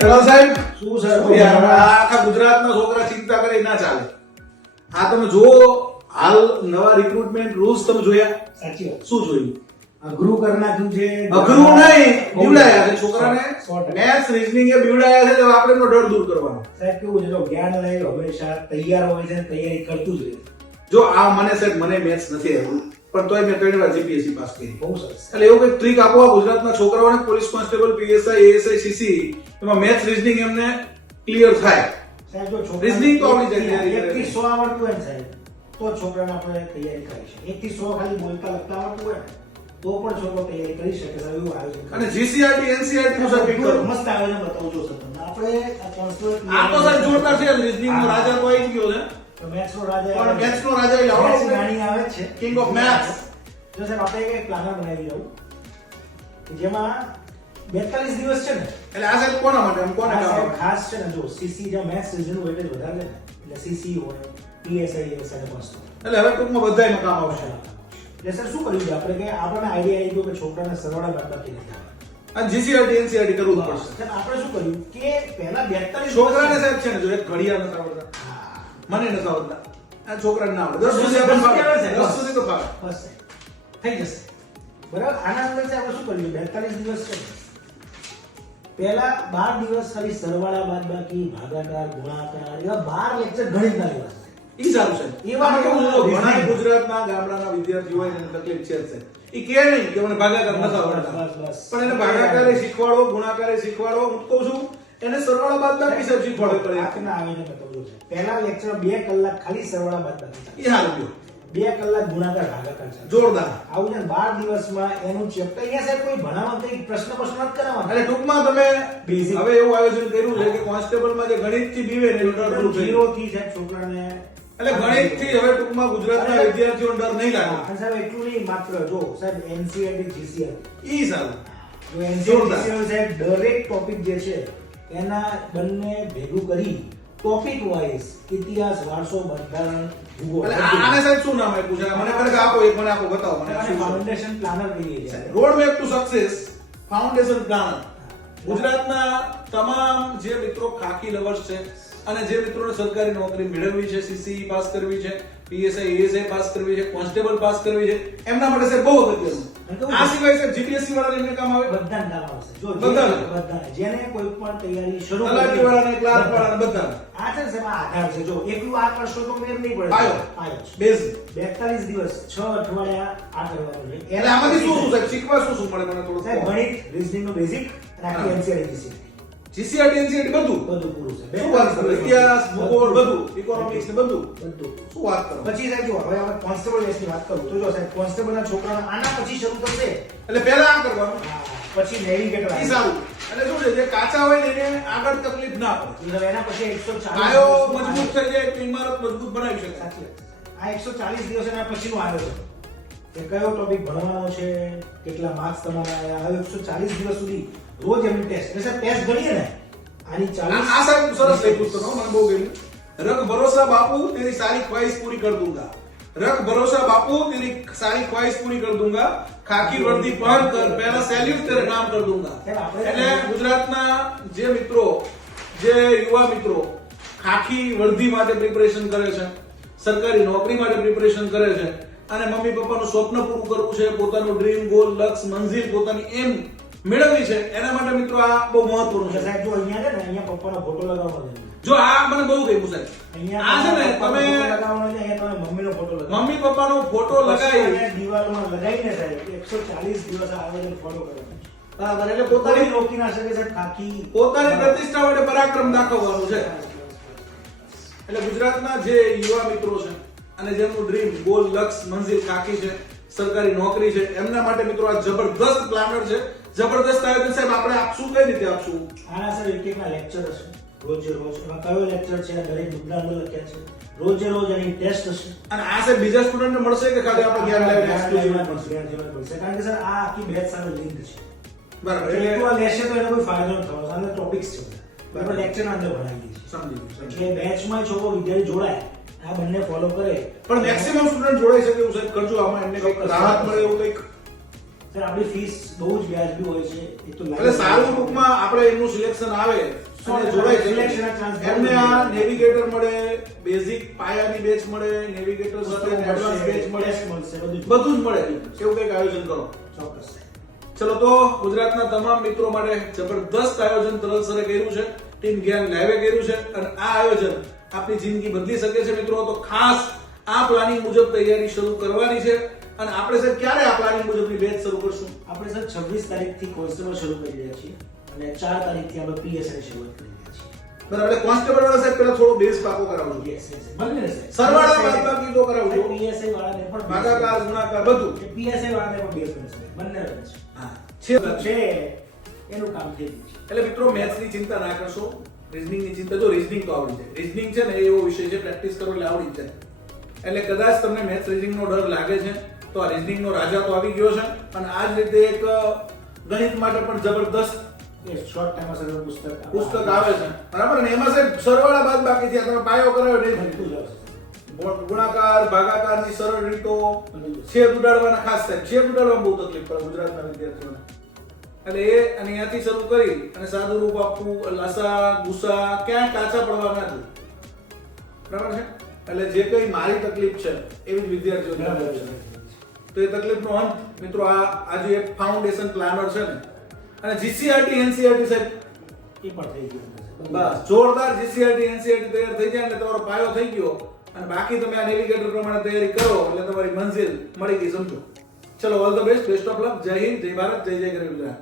ધરાવ સાહેબ શું સર યાર, આ આખા ગુજરાતના છોકરા ચિંતા કરે ના ચાલે. આ તમે જુઓ હાલ નવા રિક્રુટમેન્ટ રૂલ્સ તમે જોયા? સાચી વાત. શું જોયું? અઘરું કરી નાખ્યું છે. અઘરું નહીં, બીવડાયા છે છોકરાને. 100%. મેથ્સ રીઝનિંગ એ બીવડાયા છે, તો આપણે એમનો ડર દૂર કરવાનો. સાહેબ કેવું છે, જો જ્ઞાન લઈ હંમેશા તૈયાર હોય છે, તૈયારી કરતું જ રહે. જો આ મને સાહેબ મને મેથ્સ નથી આવ્યું, પણ તોય મેં 3 વાર જીપીએસસી પાસ કરી. બહુ સરસ. એટલે એવું કઈ ટ્રીક આપો આ ગુજરાતના છોકરાઓને, police constable, PSI, ASI, CC, એમાં મેથ્સ રીઝનિંગ એમને ક્લિયર થાય. સાહેબ જો Reasoning તો આવડી જાય તૈયારી 1 થી 100 આવડતું હોય ને સાહેબ, તો છોકરાને આપણે તૈયારી કરી શકીએ. 1 થી 100 ખાલી બોલતા લખતા આવડતું હોય ને, તો પણ છોકરો તૈયારી કરી શકે. સાહેબ એવું આયોજન કરે. અને જીસીઆરટી એનસીઆરટી નું સર્ટિફિકેટ કરો. મસ્ત આયોજન બતાવજો સર તમને. આપણે આ કોન્સ્ટેબલ આ તો સાહેબ જોરદાર છે. રીઝનિંગ નો રાજા તો આવી ગયો છે, મેથ્સ નો રાજા પણ મેથ્સ નો રાજા એટલે મેથ્સ આવડો નાની આવે જ છે. King of maths. જો સાહેબ આપણે એક પ્લાનર બનાવી દઉં કે જેમાં 42 દિવસ છે ને, એટલે આ સાહેબ કોના માટે આમ કોને આ કામ સાહેબ આવે? ખાસ છે ને, જો સીસી જો મેથ્સ રીઝનિંગ વેટેજ વધારે લે ને, એટલે સીસી હોય, પીએસઆઈ એસઆઈ કોન્સ્ટેબલ. એટલે હવે ટૂંકમાં બધાયમાં કામ આવશે. એટલે સર શું કર્યું છે આપણે કે આપણને આઈડિયા આવી ગયો કે છોકરાને સરવાળા બાદબાકી નથી આવડતી. અને જીસીઆરટી એનસીઆરટી કરવું જ પડશે. સાહેબ આપણે શું કર્યું કે પહેલા 42 છોકરાને સાહેબ છે ને, જો એક ઘડિયાળ નથી આવડતા, મને નથી આવડતા, આ છોકરાને ના આવડે. 10 સુધી આપણે ફાવે. 10 સુધી તો ફાવે. બસ સાહેબ થઈ જશે. બરાબર. આના અંદર આપણે શું કર્યું 42 દિવસ છે ને, પહેલા 12 દિવસ ખાલી સરવાળા બાદબાકી ભાગાકાર ગુણાકાર એવા 12 લેક્ચર ગણિતના લેવા છે. ઈ સારું છે. એવા કેવું છે, ઘણા reasoning. ગુજરાતના ગામડાના વિદ્યાર્થીઓ હોય ને એને તકલીફ છે જ છે. ઈ કહે નહીં કે મને ભાગાકાર નથી આવડતા, બસ. પણ એને ભાગાકારે શીખવાડો, ગુણાકારે શીખવાડો. હું કહું છું એને સરવાળા બાદબાકી સાહેબ શીખવાડો કરે. આજના આવીને બતાવજો છે. પહેલા લેક્ચર 2 કલાક ખાલી સરવાળા બાદબાકી, ઈ સારું ગયું. 2 કલાક ગુણાકાર ભાગાકાર છે. જોરદાર. આવું છે 12 દિવસમાં એનું ચેપ્ટર. અહીંયા સાહેબ કોઈ ભણાવવા કઈ પ્રશ્ન નથી કરાવવાના. અને ટૂંકમાં તમે Basic. હવે એવું આયોજન કર્યું છે કે કોન્સ્ટેબલમાં જે ગણિતથી બીવે ને એનું ડર દૂર થઈ ગયું. 0 થી સાહેબ છોકરાને એટલે ગણિતથી હવે ટૂંકમાં ગુજરાતના વિદ્યાર્થીઓને ડર નહીં લાગે. અને સાહેબ એટલું નહીં, માત્ર જો સાહેબ એનસીઆરટી જીસીઆરટી, ઈ સારું. જો એનસીઆરટી સાહેબ દરેક ટોપિક જે છે એના બંને ભેગું કરી ટોપિક વાઇઝ ઇતિહાસ, વારસો, બંધારણ, ભૂગોળ એટલે આને સાહેબ શું નામ આપ્યું છે? મને ખરેખર આપો, એક મને આપો, બતાવો મને. શું છે? ફાઉન્ડેશન પ્લાનર કહીએ છીએ. Road map to success foundation plan. ગુજરાતના તમામ જે મિત્રો ખાકી લવર્સ છે અને જે મિત્રોને સરકારી નોકરી મેળવવી છે, સીસી પાસ કરવી છે, પીએસઆઈ એએસઆઈ પાસ કરવી છે, કોન્સ્ટેબલ પાસ કરવી છે, એમના માટે સાહેબ બહુ અગત્યનું. આ સિવાય સાહેબ જીપીએસસી વાળાને એમને કામ આવે, બધાને કામ આવશે. જો બધાને. બધાને જેને કોઈ પણ તૈયારી શરૂ તલાટી વાળાને, ક્લાર્ક વાળાને, બધાને. આ છે ને સાહેબ આ આધાર છે. જો એકલું આ કરશો તો મેર નહીં પડે. આયો. આયો છે. બેઝ. 42 દિવસ 6 અઠવાડિયા આ કરવાનું છે. એટલે આમાંથી શું શું સાહેબ શીખવા શું શું મળે મને થોડું સાહેબ કહો. ગણિત, રીઝનિંગ નો બેઝિક અને આખી હા. એનસીઆરટી જીસીઆરટી એનસીઆરટી બધું બધું પૂરું છે. શું વાત કરો? ઇતિહાસ, ભૂગોળ બધું, ઇકોનોમિક્સ ને બધું. બધું. શું વાત કરો? પછી સાહેબ જો હવે આપણે કોન્સ્ટેબલ બેચની વાત કરું તો જો સાહેબ કોન્સ્ટેબલના છોકરાના આના પછી શરૂ થશે. એટલે પહેલા આ કરવાનું. પછી નેવિગેટર ઈ સારું. એટલે શું છે, જે કાચા હોય ને એને આગળ તકલીફ ના પડે. એના પછી 140 પાયો મજબૂત થઈ જાય તો ઇમારત મજબૂત બનાવી શકાય. સાચી વાત. આ 140 દિવસ એના પછીનું આયોજન કે કયો ટોપિક ભણવાનો છે, કેટલા માર્ક્સ તમારા આવ્યા. હવે 140 દિવસ સુધી રોજ એમની ટેસ્ટ. એટલે સાહેબ ટેસ્ટ ગણીએ ને આની 40 આ સાહેબ સરસ લખ્યું છે, મને બહુ ગમ્યું. રખ ભરોસા બાપू तेरी सारी ख्वाहिश पूरी कर दूंगा. रख भरोसा बापू तेरी सारी ख्वाहिश पूरी कर दूंगा. खाकी वर्दी पहन कर पहला सैल्यूट तेरे नाम कर दूंगा. એટલે ગુજરાતના જે મિત્રો, જે યુવા મિત્રો ખાકી વર્દી માટે પ્રિપરેશન કરે છે, સરકારી નોકરી માટે પ્રિપરેશન કરે છે અને મમ્મી પપ્પાનું સ્વપ્ન પૂરું કરવું છે, પોતાનું ડ્રીમ, ગોલ, લક્ષ્ય, મંજિલ, પોતાની એમ મેળવવી છે, એના માટે મિત્રો આ બહુ મહત્વનું છે. સાહેબ જો અહીંયા છે ને અહીંયા પપ્પાનો ફોટો લગાવવાનો છે. જો આ મને બહુ ગમ્યું સાહેબ. અહીંયા આ છે ને પપ્પાનો તમે ફોટો લગાવવાનો છે, અહીંયા તમે મમ્મીનો ફોટો લગાવો. મમ્મી પપ્પાનો ફોટો લગાવી પછી દિવાલમાં લગાવીને સાહેબ 140 દિવસ આ આયોજન ફોલો કરવાનું. બરાબર. એટલે પોતાની પોતાની રોકી ના શકે સાહેબ ખાકી પોતાની પ્રતિષ્ઠા માટે પરાક્રમ દાખવવાનું છે. એટલે ગુજરાતના જે યુવા મિત્રો છે અને જેમનું ડ્રીમ, ગોલ, લક્ષ્ય, મંજિલ ખાકી છે, સરકારી નોકરી છે, એમના માટે મિત્રો આ જબરદસ્ત પ્લાનર છે, જબરદસ્ત આયોજન સાહેબ. આપણે આપશું કઈ રીતે આપશું? આના સર એક એકના લેક્ચર હશે રોજે રોજ. એમાં કયો લેક્ચર છે, દરેક મુદ્દા અંદર લખ્યા છે. રોજે રોજ એની ટેસ્ટ હશે. અને આ સાહેબ બીજા સ્ટુડન્ટને મળશે કે ખાલી આપણે ધ્યાન લાવીને એક્સક્લુઝિવ મળશે? કારણ કે સર આ આખી બેચ સાથે લિંક છે. બરાબર. એક એટલે વાર લેશે તો એને કોઈ ફાયદો ન થવાનો. આના ટોપિક્સ છે બરાબર, લેક્ચરના અંદર ભણાવી છે. સમજી ગયું. એટલે બેચમાં છોકરો વિદ્યાર્થી જોડાય, આ બંને ફોલો કરે. પણ મેક્સિમમ સ્ટુડન્ટ જોડાઈ શકે એવું સાહેબ કરજો. આમાં એમને કંઈક રાહત મળે એવું કંઈક. સર આપણી ફીસ બહુ જ વ્યાજબી હોય છે. એક તો એટલે સારું ટૂંકમાં આપણે એમનું સિલેક્શન આવે, અને જોડાઈ Selection ના chance શકે. એમને આ નેવિગેટર મળે, બેઝિક પાયાની બેચ મળે, નેવિગેટર સાથે એડવાન્સ બેચ મળે, બધું જ મળે. એવું કંઈક આયોજન કરો. ચોક્કસ. ચલો તો ગુજરાતના તમામ મિત્રો માટે જબરદસ્ત આયોજન તરલ સરે કર્યું છે, ટીમ જ્ઞાન લાઈવે કર્યું છે અને આ આયોજન આપની જિંદગી બદલી શકે છે મિત્રો. તો ખાસ આ પ્લાનિંગ મુજબ તૈયારી શરૂ કરવાની છે. અને આપણે સર ક્યારે આ પ્લાનિંગ મુજબની બેચ શરૂ કરશું? આપણે સર 26 તારીખથી કોન્સ્ટેબલ શરૂ કરી રહ્યા છીએ અને 4 તારીખથી આપણે પીએસઆઈ ની શરૂઆત કરી રહ્યા છીએ. બરાબર. એટલે કોન્સ્ટેબલ વાળા સાહેબ પહેલા થોડો બેઝ પાકો કરાવજો. Yes, yes. બંને રહેશે. સરવાળા બાદબાકી તો કરાવજો. પીએસઆઈ વાળાને પણ ભાગાકાર ગુણાકાર બધું. પીએસઆઈ વાળાને પણ બેઝ રહેશે. બંને રહેશે. હા છે. છે એનું કામ થઈ ગયું છે. એટલે મિત્રો મેથ્સની ચિંતા ના કરશો, રીઝનિંગની ચિંતા. જો રીઝનિંગ તો આવડી જાય. રીઝનિંગ છે ને એ એવો વિષય છે, પ્રેક્ટિસ કરો એટલે આવડી જ જાય. એટલે કદાચ તમને મેથ્સ રીઝનિંગનો ડર લાગે છે તો આ રીઝનિંગનો રાજા તો આવી ગયો છે. અને આ જ રીતે એક ગણિત માટે પણ જબરદસ્ત શોર્ટ ટાઈમ અસર પુસ્તક આવે છે. બરાબર ને? એમાં સાહેબ સરવાળા બાદબાકી થી તમે પાયો કરાવ્યો નહીં. બનતું જ આવશે. ગુણાકાર ભાગાકારની સરળ રીતો, છેદ ઉડાડવાના ખાસ થાય. છેદ ઉડાડવામાં બહુ તકલીફ પડે ગુજરાતના વિદ્યાર્થીઓને. એટલે એ અને અહીંયાથી શરૂ કરી અને સાદું રૂપ આપવું, લસા ગુસા ક્યાંય કાચા પડવા ના દે. બરાબર છે? એટલે જે કઈ મારી તકલીફ છે એવી જ વિદ્યાર્થીઓને છે. તો એ તકલીફનો અંત મિત્રો આ જે એક ફાઉન્ડેશન પ્લાનર છે ને, અને જીસીઆરટી એનસીઆરટી સાહેબ એ પણ થઈ ગયું છે. બસ જોરદાર જીસીઆરટી એનસીઆરટી તૈયાર થઈ જાય એટલે તમારો પાયો થઈ ગયો. અને બાકી તમે આ નેવિગેટર પ્રમાણે તૈયારી કરો એટલે તમારી મંજિલ મળી ગઈ સમજો. ચલો all the best, best of luck. જય હિન્દ, જય ભારત, જય જય ગરવી ગુજરાત.